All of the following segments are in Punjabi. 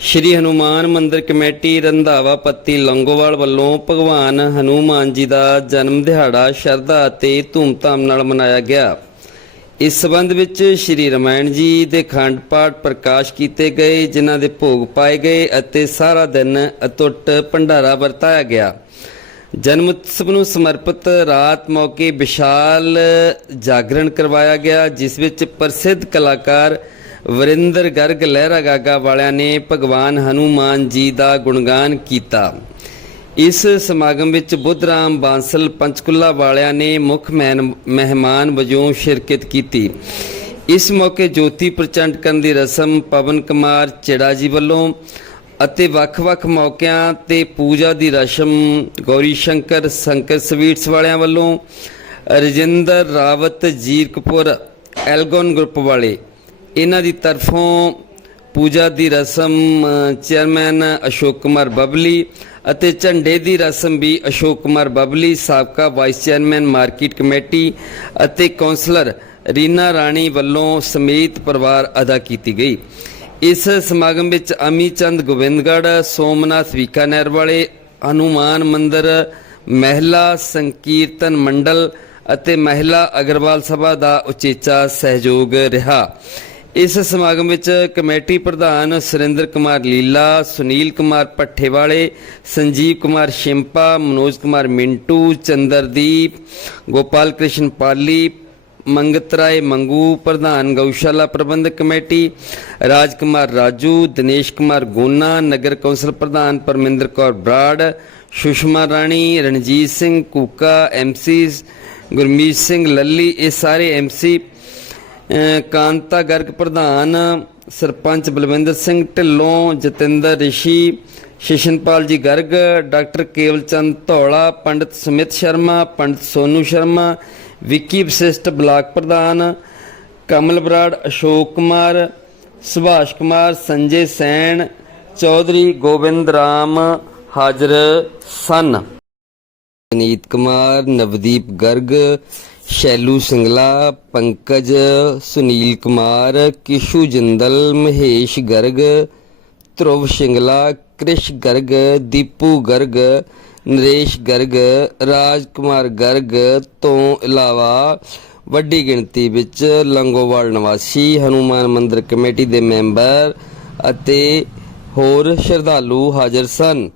ਸ਼੍ਰੀ ਹਨੂਮਾਨ ਮੰਦਿਰ ਕਮੇਟੀ ਰੰਧਾਵਾ ਪੱਤੀ ਲੰਗੋਵਾਲ ਵੱਲੋਂ ਭਗਵਾਨ ਹਨੂਮਾਨ ਜੀ ਦਾ ਜਨਮ ਦਿਹਾੜਾ ਸ਼ਰਧਾ ਅਤੇ ਧੂਮਧਾਮ ਨਾਲ ਮਨਾਇਆ ਗਿਆ। ਇਸ ਸਬੰਧ ਵਿੱਚ ਸ਼੍ਰੀ ਰਮਾਇਣ ਜੀ ਦੇ ਖੰਡ ਪਾਠ ਪ੍ਰਕਾਸ਼ ਕੀਤੇ ਗਏ, ਜਿਨ੍ਹਾਂ ਦੇ ਭੋਗ ਪਾਏ ਗਏ ਅਤੇ ਸਾਰਾ ਦਿਨ ਅਤੁੱਟ ਭੰਡਾਰਾ ਵਰਤਾਇਆ ਗਿਆ। ਜਨਮ ਉਤਸਵ ਨੂੰ ਸਮਰਪਿਤ ਰਾਤ ਮੌਕੇ ਵਿਸ਼ਾਲ ਜਾਗਰਣ ਕਰਵਾਇਆ ਗਿਆ, ਜਿਸ ਵਿੱਚ ਪ੍ਰਸਿੱਧ ਕਲਾਕਾਰ ਵਰਿੰਦਰ ਗਰਗ ਲਹਿਰਾ ਗਾਗਾ ਵਾਲਿਆਂ ਨੇ ਭਗਵਾਨ ਹਨੂਮਾਨ ਜੀ ਦਾ ਗੁਣਗਾਨ ਕੀਤਾ। ਇਸ ਸਮਾਗਮ ਵਿੱਚ ਬੁੱਧਰਾਮ ਬਾਂਸਲ ਪੰਚਕੁਲਾ ਵਾਲਿਆਂ ਨੇ ਮੁੱਖ ਮਹਿਨ- ਮਹਿਮਾਨ ਵਜੋਂ ਸ਼ਿਰਕਤ ਕੀਤੀ। ਇਸ ਮੌਕੇ ਜੋਤੀ ਪ੍ਰਚੰਡ ਕਰਨ ਦੀ ਰਸਮ ਪਵਨ ਕੁਮਾਰ ਚਿੜਾ ਜੀ ਵੱਲੋਂ ਅਤੇ ਵੱਖ-ਵੱਖ ਮੌਕਿਆਂ ਤੇ ਪੂਜਾ ਦੀ ਰਸਮ ਗੌਰੀ ਸ਼ੰਕਰ ਸ਼ੰਕਰ ਸਵੀਟਸ ਵਾਲਿਆਂ ਵੱਲੋਂ ਰਜਿੰਦਰ ਰਾਵਤ, ਜੀਰਕਪੁਰ, ਐਲਗਨ ਗਰੁੱਪ ਵਾਲੇ ਇਹਨਾਂ ਦੀ ਤਰਫੋਂ ਪੂਜਾ ਦੀ ਰਸਮ ਚੇਅਰਮੈਨ ਅਸ਼ੋਕ ਕੁਮਾਰ ਬਬਲੀ ਅਤੇ ਝੰਡੇ ਦੀ ਰਸਮ ਵੀ ਅਸ਼ੋਕ ਕੁਮਾਰ ਬਬਲੀ, ਸਾਬਕਾ ਵਾਈਸ ਚੇਅਰਮੈਨ ਮਾਰਕੀਟ ਕਮੇਟੀ ਅਤੇ ਕੌਂਸਲਰ ਰੀਨਾ ਰਾਣੀ ਵੱਲੋਂ ਸਮੇਤ ਪਰਿਵਾਰ ਅਦਾ ਕੀਤੀ ਗਈ। ਇਸ ਸਮਾਗਮ ਵਿੱਚ ਅਮੀ ਚੰਦ ਗੋਬਿੰਦਗੜ੍ਹ, ਸੋਮਨਾਥ ਵੀਕਾਨੇਰ ਵਾਲੇ, ਹਨੂਮਾਨ ਮੰਦਿਰ, ਮਹਿਲਾ ਸੰਕੀਰਤਨ ਮੰਡਲ ਅਤੇ ਮਹਿਲਾ ਅਗਰਵਾਲ ਸਭਾ ਦਾ ਉਚੇਚਾ ਸਹਿਯੋਗ ਰਿਹਾ। ਇਸ ਸਮਾਗਮ ਵਿੱਚ ਕਮੇਟੀ ਪ੍ਰਧਾਨ ਸੁਰਿੰਦਰ ਕੁਮਾਰ ਲੀਲਾ, ਸੁਨੀਲ ਕੁਮਾਰ ਪੱਠੇਵਾਲੇ ਸੰਜੀਵ ਕੁਮਾਰ ਸ਼ਿੰਪਾ, ਮਨੋਜ ਕੁਮਾਰ ਮਿੰਟੂ, ਚੰਦਰਦੀਪ, ਗੋਪਾਲ ਕ੍ਰਿਸ਼ਨ ਪਾਲੀ, ਮੰਗਤ ਰਾਏ ਮੰਗੂ, ਪ੍ਰਧਾਨ ਗਊਸ਼ਾਲਾ ਪ੍ਰਬੰਧਕ ਕਮੇਟੀ ਰਾਜ ਕੁਮਾਰ ਰਾਜੂ, ਦਿਨੇਸ਼ ਕੁਮਾਰ ਗੋਨਾ, ਨਗਰ ਕੌਂਸਲ ਪ੍ਰਧਾਨ ਪਰਮਿੰਦਰ ਕੌਰ ਬਰਾੜ, ਸੁਸ਼ਮਾ ਰਾਣੀ, ਰਣਜੀਤ ਸਿੰਘ ਕੂਕਾ ਐਮਸੀ ਗੁਰਮੀਤ ਸਿੰਘ ਲੱਲੀ, ਇਹ ਸਾਰੇ ਐਮਸੀ ਕਾਂਤਾ ਗਰਗ ਪ੍ਰਧਾਨ, sarpanch Balwinder Singh Dhillon, Jatinder Rishi, ਸ਼ਿਸ਼ਨਪਾਲ G Garg, doctor Kewal Chand Dhaula, Pandit Sumit Sharma, Pandit Sonu Sharma, Vicky Vashisht block ਪ੍ਰਧਾਨ, ਕਮਲ ਬਰਾੜ, ਅਸ਼ੋਕ ਕੁਮਾਰ, ਸੁਭਾਸ਼ ਕੁਮਾਰ, ਸੰਜੇ ਸੈਣ, ਚੌਧਰੀ ਗੋਬਿੰਦ ਰਾਮ ਹਾਜ਼ਰ ਸਨ। ਨੀਤ ਕੁਮਾਰ, ਨਵਦੀਪ ਗਰਗ ਸ਼ੈਲੂ ਸਿੰਗਲਾ, ਪੰਕਜ ਸੁਨੀਲ ਕੁਮਾਰ, ਕਿਸ਼ੂ ਜਿੰਦਲ, ਮਹੇਸ਼ ਗਰਗ, ਧਰੁਵ ਸਿੰਗਲਾ, ਕ੍ਰਿਸ਼ ਗਰਗ, ਦੀਪੂ ਗਰਗ, ਨਰੇਸ਼ ਗਰਗ ਰਾਜ ਕੁਮਾਰ ਗਰਗ ਤੋਂ ਇਲਾਵਾ ਵੱਡੀ ਗਿਣਤੀ ਵਿੱਚ ਲੰਗੋਵਾਲ ਨਿਵਾਸੀ, ਹਨੂਮਾਨ ਮੰਦਿਰ ਕਮੇਟੀ ਦੇ ਮੈਂਬਰ ਅਤੇ ਹੋਰ ਸ਼ਰਧਾਲੂ ਹਾਜ਼ਰ ਸਨ।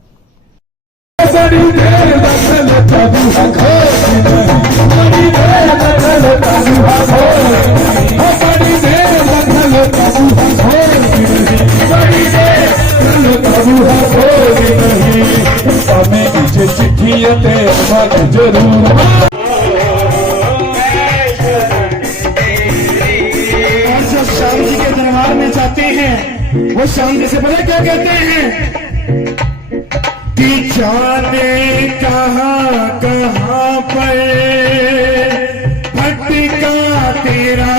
बड़ी देर बदल तभी हकोसी नहीं बड़ी देर बदल तभी हकोसी नहीं बड़ी देर बदल तभी हकोसी नहीं बड़ी देर बदल तभी हकोसी नहीं हमें तुझे चिट्ठी ते मत ज़रूर श्याम जी के दरबार में जाते हैं, वो श्याम जी से पता क्या कहते हैं? बिछाने कहाँ कहाँ पे भटका तेरा